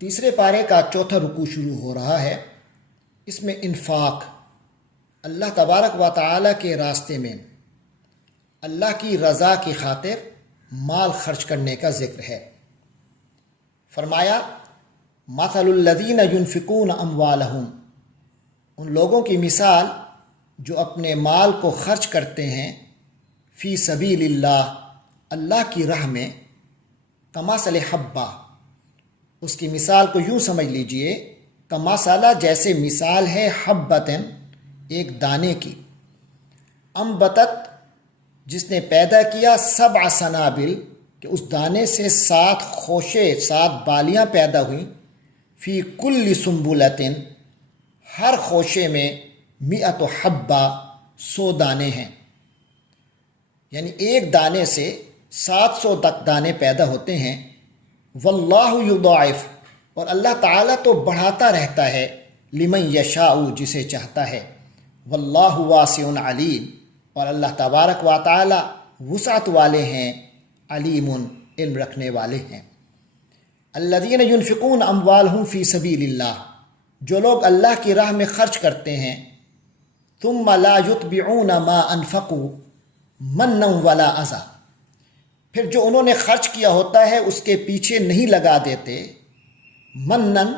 تیسرے پارے کا چوتھا رکوع شروع ہو رہا ہے۔ اس میں انفاق، اللہ تبارک و تعالیٰ کے راستے میں اللہ کی رضا کی خاطر مال خرچ کرنے کا ذکر ہے۔ فرمایا مثل الذین ينفقون اموالہم، ان لوگوں کی مثال جو اپنے مال کو خرچ کرتے ہیں فی سبیل اللہ، اللہ کی راہ میں، کمثل حبہ، اس کی مثال کو یوں سمجھ لیجئے، کمثل جیسے مثال ہے حبتن، ایک دانے کی، انبتت جس نے پیدا کیا 7 سنابل، کہ اس دانے سے 7 خوشے 7 بالیاں پیدا ہوئیں، فی کل سنبلتن، ہر خوشے میں 100 حبہ، 100 دانے ہیں، یعنی ایک دانے سے 700 تک دانے پیدا ہوتے ہیں۔ واللہ یضاعف، اور اللہ تعالیٰ تو بڑھاتا رہتا ہے، لمن یشاء، جسے چاہتا ہے، واللہ واسع علیم، اور اللہ تبارک و تعالیٰ وسعت والے ہیں، علیم، علم رکھنے والے ہیں۔ الذین ينفقون اموالہم فی سبیل اللہ، جو لوگ اللہ کی راہ میں خرچ کرتے ہیں، ثم لا یتبعون ما انفقوا منا ولا اذی، پھر جو انہوں نے خرچ کیا ہوتا ہے اس کے پیچھے نہیں لگا دیتے، منن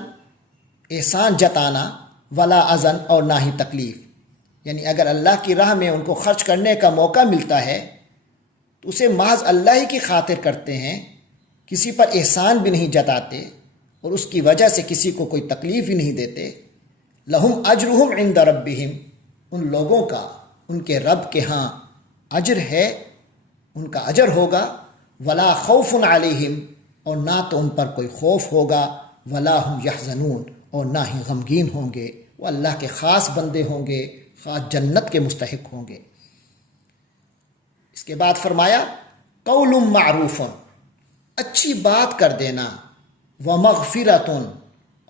احسان جتانا، ولا اذن اور نہ ہی تکلیف، یعنی اگر اللہ کی راہ میں ان کو خرچ کرنے کا موقع ملتا ہے تو اسے محض اللہ ہی کی خاطر کرتے ہیں، کسی پر احسان بھی نہیں جتاتے اور اس کی وجہ سے کسی کو کوئی تکلیف بھی نہیں دیتے۔ لہم اجرہم عند ربہم، ان لوگوں کا ان کے رب کے ہاں اجر ہے، ان کا اجر ہوگا، ولا خوف علیہم، اور نہ تو ان پر کوئی خوف ہوگا، ولا ہم یحزنون، اور نہ ہی غمگین ہوں گے، وہ اللہ کے خاص بندے ہوں گے، خاص جنت کے مستحق ہوں گے۔ اس کے بعد فرمایا قول معروف، اچھی بات کر دینا، ومغفرۃ،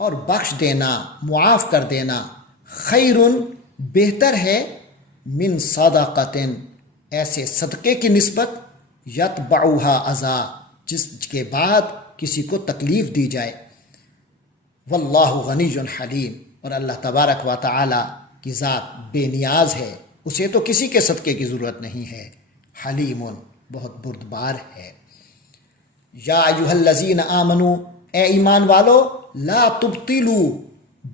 اور بخش دینا، معاف کر دینا، خیر، بہتر ہے، من صدقۃ، ایسے صدقے کی نسبت، یتبعھا اذی، جس کے بعد کسی کو تکلیف دی جائے۔ واللہ غنی حلیم، اور اللہ تبارک و تعالی کی ذات بے نیاز ہے، اسے تو کسی کے صدقے کی ضرورت نہیں ہے، حلیم، بہت بردبار ہے۔ یا ایھا الذین آمنو، اے ایمان والو، لا تبطلوا،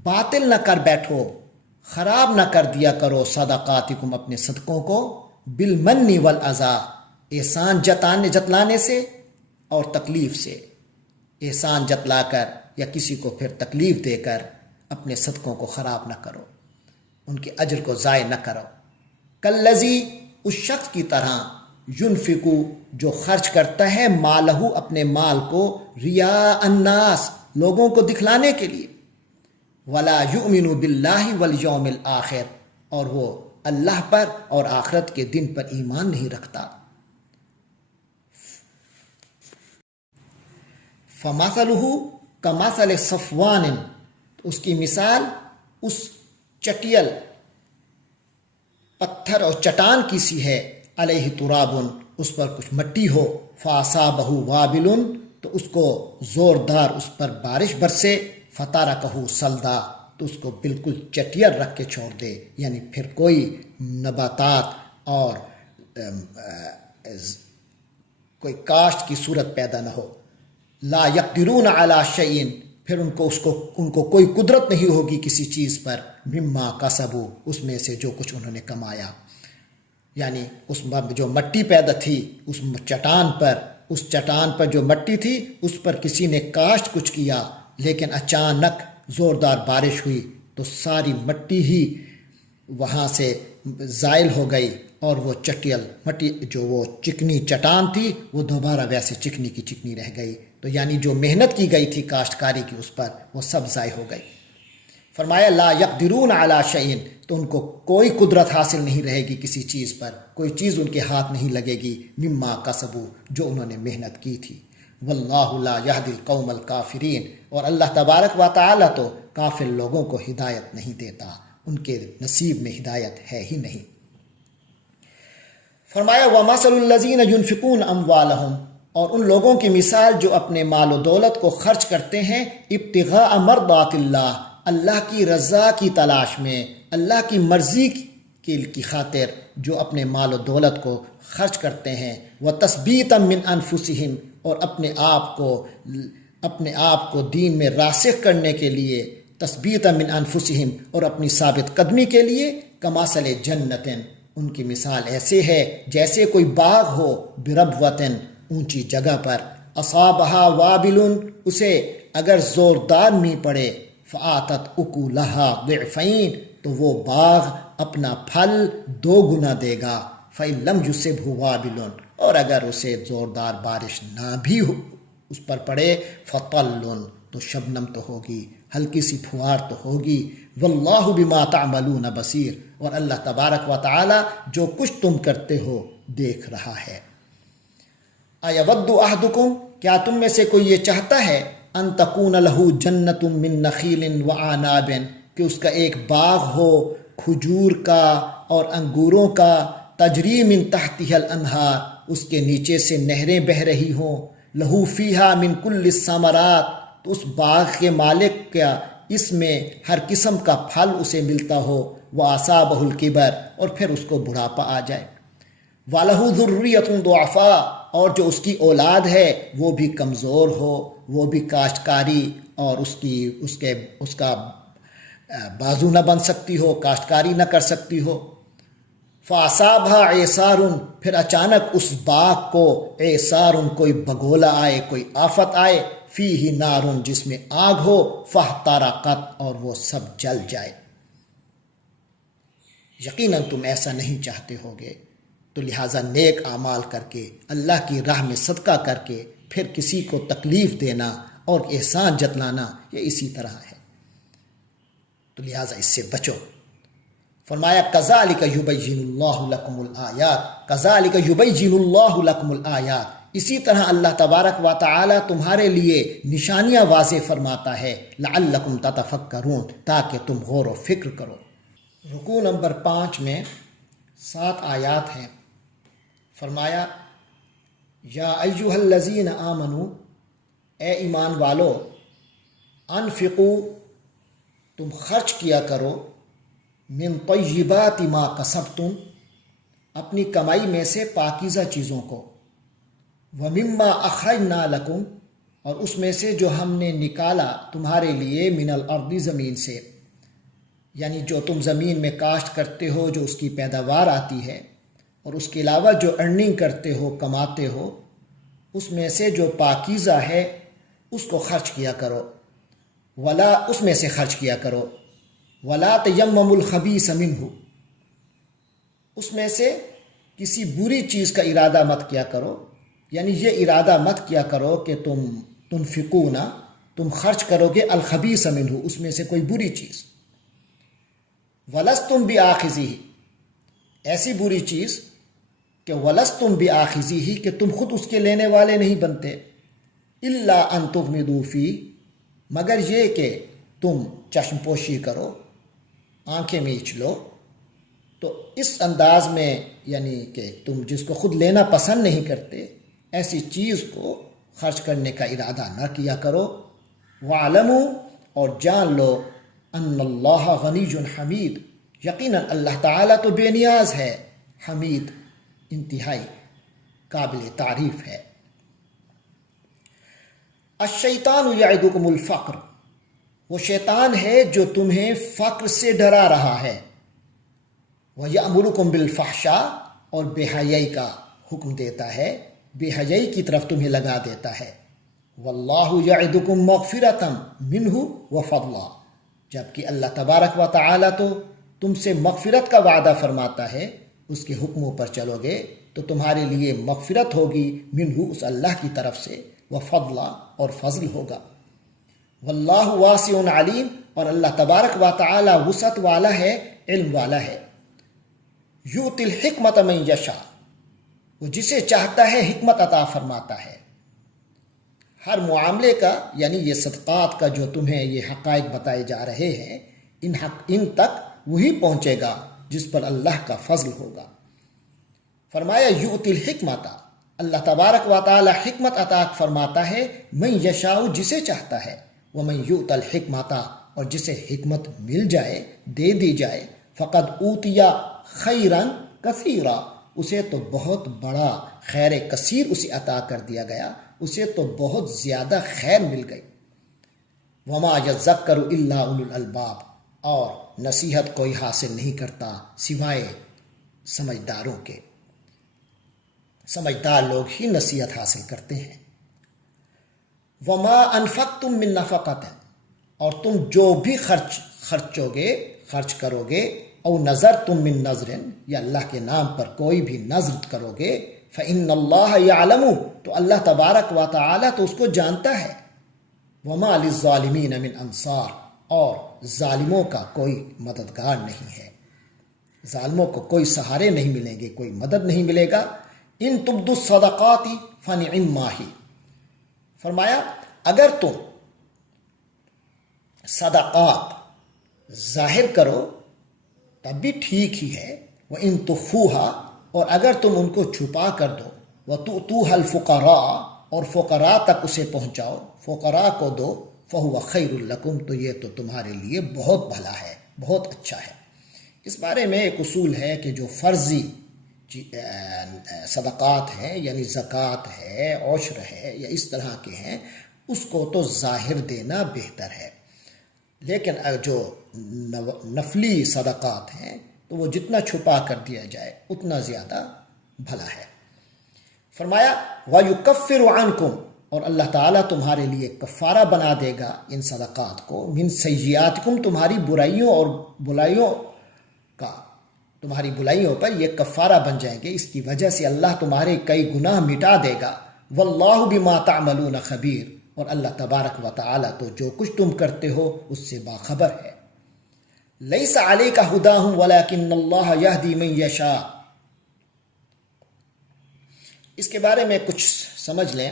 باطل نہ کر بیٹھو، خراب نہ کر دیا کرو، صدقاتکم، اپنے صدقوں کو، بالمن والاذی، احسان جتلانے سے اور تکلیف سے، احسان جتلا کر یا کسی کو پھر تکلیف دے کر اپنے صدقوں کو خراب نہ کرو، ان کے اجر کو ضائع نہ کرو۔ کالذی، اس شخص کی طرح، ینفقو، جو خرچ کرتا ہے، مالہ، اپنے مال کو، ریا الناس، لوگوں کو دکھلانے کے لیے، ولا یؤمن باللہ والیوم الآخر، اور وہ اللہ پر اور آخرت کے دن پر ایمان نہیں رکھتا۔ فمثلہ کمثل صفوان، اس کی مثال اس چٹیل پتھر اور چٹان کی سی ہے، علیہ تراب، اس پر کچھ مٹی ہو، فاصابہ وابل، تو اس کو زوردار اس پر بارش برسے، فترکہ صلدا، تو اس کو بالکل چٹیل رکھ کے چھوڑ دے، یعنی پھر کوئی نباتات اور کوئی کاشت کی صورت پیدا نہ ہو۔ لا یقدرون علی شیء، پھر ان کو کوئی قدرت نہیں ہوگی کسی چیز پر، مما کسبوا، اس میں سے جو کچھ انہوں نے کمایا، یعنی اس جو مٹی پیدا تھی اس چٹان پر جو مٹی تھی، اس پر کسی نے کاشت کچھ کیا، لیکن اچانک زوردار بارش ہوئی تو ساری مٹی ہی وہاں سے زائل ہو گئی، اور وہ چٹیل مٹی، جو وہ چکنی چٹان تھی، وہ دوبارہ ویسے چکنی کی چکنی رہ گئی، تو یعنی جو محنت کی گئی تھی کاشتکاری کی اس پر، وہ سب ضائع ہو گئی۔ فرمایا لا یقدرون علی شیء، تو ان کو کوئی قدرت حاصل نہیں رہے گی کسی چیز پر، کوئی چیز ان کے ہاتھ نہیں لگے گی، مما کسبوا، جو انہوں نے محنت کی تھی۔ واللہ لا یہدی القوم الکافرین، اور اللہ تبارک و تعالی تو کافر لوگوں کو ہدایت نہیں دیتا، ان کے نصیب میں ہدایت ہے ہی نہیں۔ فرمایا وَمَثَلُ الَّذِينَ يُنْفِقُونَ أَمْوَالَهُمْ، اور ان لوگوں کی مثال جو اپنے مال و دولت کو خرچ کرتے ہیں ابتغاء مرضات اللہ، اللہ کی رضا کی تلاش میں، اللہ کی مرضی کی خاطر جو اپنے مال و دولت کو خرچ کرتے ہیں، وتثبیتا من انفسہم، اور اپنے آپ کو دین میں راسخ کرنے کے لیے، تثبیتا من انفسہم، اور اپنی ثابت قدمی کے لیے، کمثل جنت، ان کی مثال ایسے ہے جیسے کوئی باغ ہو، بربوتن، اونچی جگہ پر، اصابہا وابل، اسے اگر زوردار می پڑے، فآتت اکلہا ضعفین، تو وہ باغ اپنا پھل 2 گنا دے گا، فإن لم یصبہ وابل، اور اگر اسے زوردار بارش نہ بھی ہو اس پر پڑے، فطل، تو شبنم تو ہوگی، ہلکی سی پھوار تو ہوگی، واللہ بما تعملون بصیر، اور اللہ تبارک و تعالی جو کچھ تم کرتے ہو دیکھ رہا ہے۔ ایود احدکم، کیا تم میں سے کوئی یہ چاہتا ہے، ان تکون لہ جنت من نخیل وعناب، کہ اس کا ایک باغ ہو کھجور کا اور انگوروں کا، تجری من تحتها الانہار، اس کے نیچے سے نہریں بہہ رہی ہوں، لہو فیہا من کل الثمرات، تو اس باغ کے مالک کا اس میں ہر قسم کا پھل اسے ملتا ہو، وَأَصَابَهُ الْكِبَرُ، اور پھر اس کو بڑھاپا آ جائے، وَلَهُ ذُرِّيَّةٌ ضُعَفَاءُ، اور جو اس کی اولاد ہے وہ بھی کمزور ہو، وہ بھی کاشتکاری اور اس کا بازو نہ بن سکتی ہو، کاشتکاری نہ کر سکتی ہو، فَأَصَابَهَا عِصَارٌ، پھر اچانک اس باغ کو عِصَارٌ، کوئی بگولا آئے، کوئی آفت آئے، فیہ نارٌ، جس میں آگ ہو، فاحترقت، اور وہ سب جل جائے۔ یقیناً تم ایسا نہیں چاہتے ہوگے، تو لہٰذا نیک اعمال کر کے، اللہ کی راہ میں صدقہ کر کے، پھر کسی کو تکلیف دینا اور احسان جتلانا، یہ اسی طرح ہے، تو لہٰذا اس سے بچو۔ فرمایا کذالک یبین اللہ لکم الآیات، کذالک یبین اللہ لکم الآیات، اسی طرح اللہ تبارک و تعالی تمہارے لیے نشانیاں واضح فرماتا ہے، لعلکم تتفکرون، تاکہ تم غور و فکر کرو۔ رکوع نمبر 5 میں 7 آیات ہیں۔ فرمایا یا ایھا الذین آمنوا، اے ایمان والو، انفقوا، تم خرچ کیا کرو، من طیبات ما کسبتم، اپنی کمائی میں سے پاکیزہ چیزوں کو، ومما اخرجنا لکم، اور اس میں سے جو ہم نے نکالا تمہارے لیے، من الارض، زمین سے، یعنی جو تم زمین میں کاشت کرتے ہو، جو اس کی پیداوار آتی ہے، اور اس کے علاوہ جو ارننگ کرتے ہو، کماتے ہو، اس میں سے جو پاکیزہ ہے اس کو خرچ کیا کرو، اس میں سے خرچ کیا کرو، ولا تیمموا الخبیث منہ، اس میں سے کسی بری چیز کا ارادہ مت کیا کرو، یعنی یہ ارادہ مت کیا کرو کہ تم تنفقون، تم خرچ کرو گے، الخبیث منہ، اس میں سے کوئی بری چیز، ولستم بآخذہ، ایسی بری چیز کہ ولستم بآخذہ، کہ تم خود اس کے لینے والے نہیں بنتے، الا ان تغمضوا فیہ، مگر یہ کہ تم چشم پوشی کرو، آنکھیں میچ لو، تو اس انداز میں، یعنی کہ تم جس کو خود لینا پسند نہیں کرتے، ایسی چیز کو خرچ کرنے کا ارادہ نہ کیا کرو، وَاعْلَمُوا، اور جان لو، ان اللہ غنی حمید، یقیناً اللہ تعالیٰ تو بے نیاز ہے، حمید، انتہائی قابل تعریف ہے۔ الشیطان یعدکم الفقر، وہ شیطان ہے جو تمہیں فقر سے ڈرا رہا ہے، وَيَأْمُرُكُمْ بِالْفَحْشَاءِ، اور بے حیائی کا حکم دیتا ہے، بے حیائی کی طرف تمہیں لگا دیتا ہے، وَاللَّهُ يَعِدُكُمْ مَغْفِرَةً مِّنْهُ وَفَضْلًا، جبکہ اللہ تبارک و تعالی تو تم سے مغفرت کا وعدہ فرماتا ہے، اس کے حکموں پر چلو گے تو تمہارے لیے مغفرت ہوگی، منہ، اس اللہ کی طرف سے، وفضلا، اور فضل ہوگا، واللہ واسع علیم، اور اللہ تبارک و تعالی وسعت والا ہے، علم والا ہے، یؤتی الحکمت من یشاء، وہ جسے چاہتا ہے حکمت عطا فرماتا ہے۔ ہر معاملے کا، یعنی یہ صدقات کا جو تمہیں یہ حقائق بتائے جا رہے ہیں، ان تک وہی پہنچے گا جس پر اللہ کا فضل ہوگا۔ فرمایا یؤتی الحکمت، اللہ تبارک و تعالی حکمت عطا فرماتا ہے من یشاء جسے چاہتا ہے، ومن یؤت الحکمت اور جسے حکمت مل جائے، دے دی جائے، فقد اوتیا خیرا کثیرا اسے تو بہت بڑا خیر کثیر اسے عطا کر دیا گیا، اسے تو بہت زیادہ خیر مل گئی۔ وما یذکر الا اولو الالباب اور نصیحت کوئی حاصل نہیں کرتا سوائے سمجھداروں کے، سمجھدار لوگ ہی نصیحت حاصل کرتے ہیں۔ وما انفقتم من نفقۃ اور تم جو بھی خرچ کرو گے، او نظر تم من نظر یا اللہ کے نام پر کوئی بھی نظر کرو گے، فإن اللہ یعلم تو اللہ تبارک و تعالی تو اس کو جانتا ہے۔ وما للظالمین من انصار اور ظالموں کا کوئی مددگار نہیں ہے، ظالموں کو کوئی سہارے نہیں ملیں گے، کوئی مدد نہیں ملے گا۔ ان تبدوا الصدقات فنعما ہی، فرمایا اگر تم صدقات ظاہر کرو تب بھی ٹھیک ہی ہے، وَإِن تُخْفُوهَا اور اگر تم ان کو چھپا کر دو، وَتُؤْتُوهَا الْفُقَرَاءَ اور فقراء تک اسے پہنچاؤ، فقراء کو دو، فَهُوَ خَيْرٌ لَكُمْ تو یہ تو تمہارے لیے بہت بھلا ہے، بہت اچھا ہے۔ اس بارے میں ایک اصول ہے کہ جو فرضی صدقات ہیں یعنی زکوٰۃ ہے، عشر ہے یا اس طرح کے ہیں، اس کو تو ظاہر دینا بہتر ہے، لیکن جو نفلی صدقات ہیں تو وہ جتنا چھپا کر دیا جائے اتنا زیادہ بھلا ہے۔ فرمایا وَيُكَفِّرُ عَنْكُمْ اور اللہ تعالیٰ تمہارے لیے کفارہ بنا دے گا ان صدقات کو، من سیئاتکم تمہاری برائیوں اور بلائیوں کا، تمہاری بلائیوں پر یہ کفارہ بن جائیں گے، اس کی وجہ سے اللہ تمہارے کئی گناہ مٹا دے گا۔ واللہ بما تعملون خبیر اور اللہ تبارک و تعالی تو جو کچھ تم کرتے ہو اس سے باخبر ہے۔ لیس علیک ھداھم ولکن اللہ یہدی من یشاء، اس کے بارے میں کچھ سمجھ لیں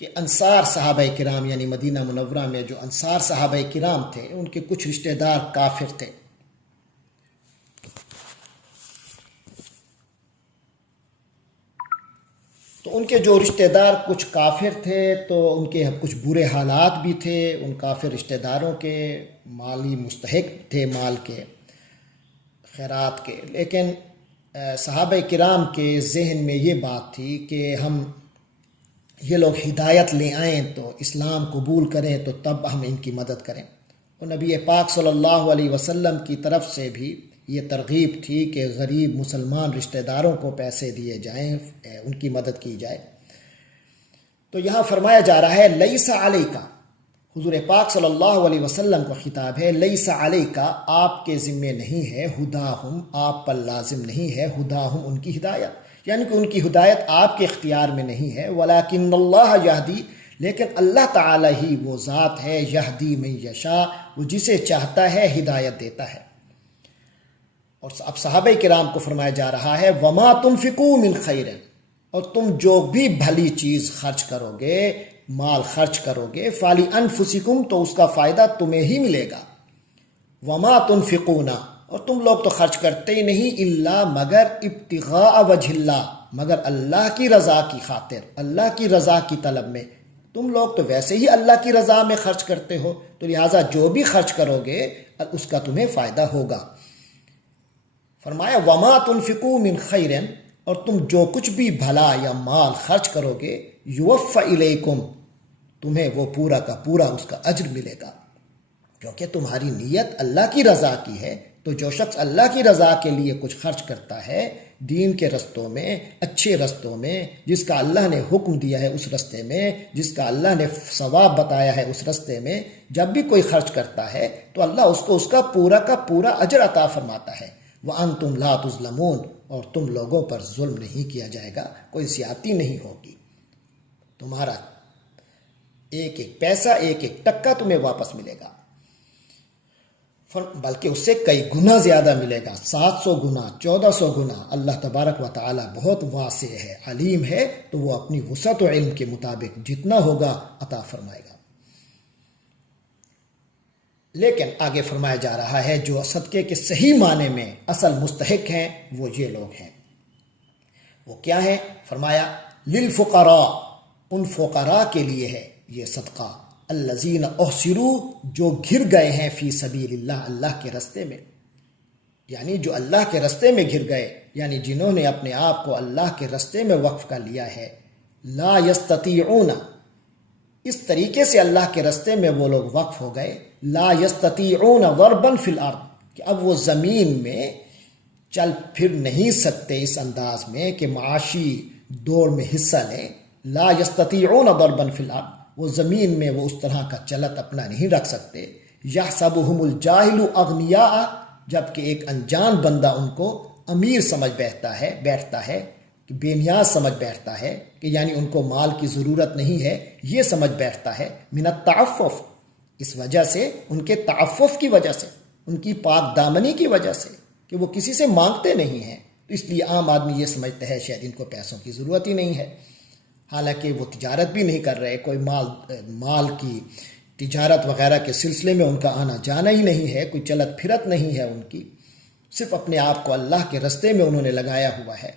کہ انصار صحابہ کرام یعنی مدینہ منورہ میں جو انصار صحابہ کرام تھے ان کے کچھ رشتہ دار کافر تھے، تو ان کے جو رشتہ دار کچھ کافر تھے تو ان کے کچھ برے حالات بھی تھے، ان کافر رشتہ داروں کے مالی مستحق تھے، مال کے خیرات کے، لیکن صحابہ کرام کے ذہن میں یہ بات تھی کہ یہ لوگ ہدایت لے آئیں تو اسلام قبول کریں تو تب ہم ان کی مدد کریں۔ اور نبی پاک صلی اللہ علیہ وسلم کی طرف سے بھی یہ ترغیب تھی کہ غریب مسلمان رشتہ داروں کو پیسے دیے جائیں، ان کی مدد کی جائے۔ تو یہاں فرمایا جا رہا ہے لیس علیکا، حضور پاک صلی اللہ علیہ وسلم کو خطاب ہے، لیس علیکا آپ کے ذمے نہیں ہے، ہداہم آپ پر لازم نہیں ہے، ہداہم ان کی ہدایت، یعنی کہ ان کی ہدایت آپ کے اختیار میں نہیں ہے، ولکن اللہ یہدی لیکن اللہ تعالی ہی وہ ذات ہے، یہدی من یشاء وہ جسے چاہتا ہے ہدایت دیتا ہے۔ اور اب صحابہ کرام کو فرمایا جا رہا ہے وما تنفقوا من خیر اور تم جو بھی بھلی چیز خرچ کرو گے، مال خرچ کرو گے، فالی انفسکم تو اس کا فائدہ تمہیں ہی ملے گا، وما تنفقون اور تم لوگ تو خرچ کرتے ہی نہیں الا مگر ابتغاء وجہ اللہ مگر اللہ کی رضا کی خاطر، اللہ کی رضا کی طلب میں، تم لوگ تو ویسے ہی اللہ کی رضا میں خرچ کرتے ہو، تو لہٰذا جو بھی خرچ کرو گے اس کا تمہیں فائدہ ہوگا۔ فرمایا وما تنفقوا من خیر اور تم جو کچھ بھی بھلا یا مال خرچ کرو گے، یوفى الیکم تمہیں وہ پورا کا پورا اس کا اجر ملے گا، کیونکہ تمہاری نیت اللہ کی رضا کی ہے۔ تو جو شخص اللہ کی رضا کے لیے کچھ خرچ کرتا ہے دین کے رستوں میں، اچھے رستوں میں، جس کا اللہ نے حکم دیا ہے اس رستے میں، جس کا اللہ نے ثواب بتایا ہے اس رستے میں، جب بھی کوئی خرچ کرتا ہے تو اللہ اس کو اس کا پورا اجر عطا فرماتا ہے۔ وَأَنْتُمْ لَا تُظْلَمُونَ اور تم لوگوں پر ظلم نہیں کیا جائے گا، کوئی زیادتی نہیں ہوگی، تمہارا ایک ایک پیسہ، ایک ایک ٹکا تمہیں واپس ملے گا، بلکہ اس سے کئی گنا زیادہ ملے گا، 700 گنا، 1400 گنا۔ اللہ تبارک و تعالی بہت واسع ہے، علیم ہے، تو وہ اپنی وسعت و علم کے مطابق جتنا ہوگا عطا فرمائے گا۔ لیکن آگے فرمایا جا رہا ہے جو صدقے کے صحیح معنی میں اصل مستحق ہیں وہ یہ لوگ ہیں، وہ کیا ہیں؟ فرمایا للفقراء، ان فقراء کے لیے ہے یہ صدقہ، الذین احصروا، جو گر گئے ہیں فی سبیل اللہ، اللہ کے راستے میں، یعنی جو اللہ کے راستے میں گر گئے، یعنی جنہوں نے اپنے آپ کو اللہ کے راستے میں وقف کر لیا ہے، لا یستطیعون، اس طریقے سے اللہ کے راستے میں وہ لوگ وقف ہو گئے، لا یستطیعون ضربا فی الارض، کہ اب وہ زمین میں چل پھر نہیں سکتے اس انداز میں کہ معاشی دوڑ میں حصہ لیں، لا یستطیعون ضربا فی الارض، وہ زمین میں وہ اس طرح کا چلت اپنا نہیں رکھ سکتے، یحسبهم الجاہل اغنیاء، جبکہ ایک انجان بندہ ان کو امیر سمجھ بیٹھتا ہے کہ بے نیاز سمجھ بیٹھتا ہے، کہ یعنی ان کو مال کی ضرورت نہیں ہے، یہ سمجھ بیٹھتا ہے، من التعفف، اس وجہ سے، ان کے تعفف کی وجہ سے، ان کی پاک دامنی کی وجہ سے، کہ وہ کسی سے مانگتے نہیں ہیں، تو اس لیے عام آدمی یہ سمجھتا ہے شاید ان کو پیسوں کی ضرورت ہی نہیں ہے، حالانکہ وہ تجارت بھی نہیں کر رہے، کوئی مال کی تجارت وغیرہ کے سلسلے میں ان کا آنا جانا ہی نہیں ہے، کوئی چلت پھرت نہیں ہے ان کی، صرف اپنے آپ کو اللہ کے راستے میں انہوں نے لگایا ہوا ہے،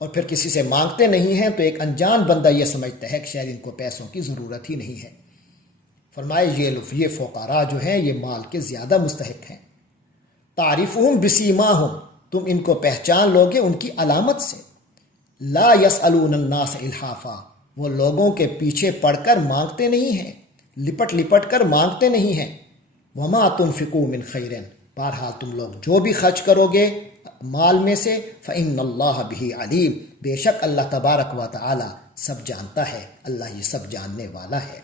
اور پھر کسی سے مانگتے نہیں ہیں، تو ایک انجان بندہ یہ سمجھتا ہے کہ شاید ان کو پیسوں کی ضرورت ہی نہیں ہے۔ فرمائے یہ فقراء جو ہیں یہ مال کے زیادہ مستحق ہیں۔ تعریفہم بسیماہم، تم ان کو پہچان لوگے ان کی علامت سے، لا یسألون الناس الحافا، وہ لوگوں کے پیچھے پڑ کر مانگتے نہیں ہیں، لپٹ کر مانگتے نہیں ہیں، وما تنفقوا من خیر، بہرحال تم لوگ جو بھی خرچ کرو گے مال میں سے، فإن اللہ بہ علیم، بے شک اللہ تبارک و تعالی سب جانتا ہے، اللہ یہ سب جاننے والا ہے۔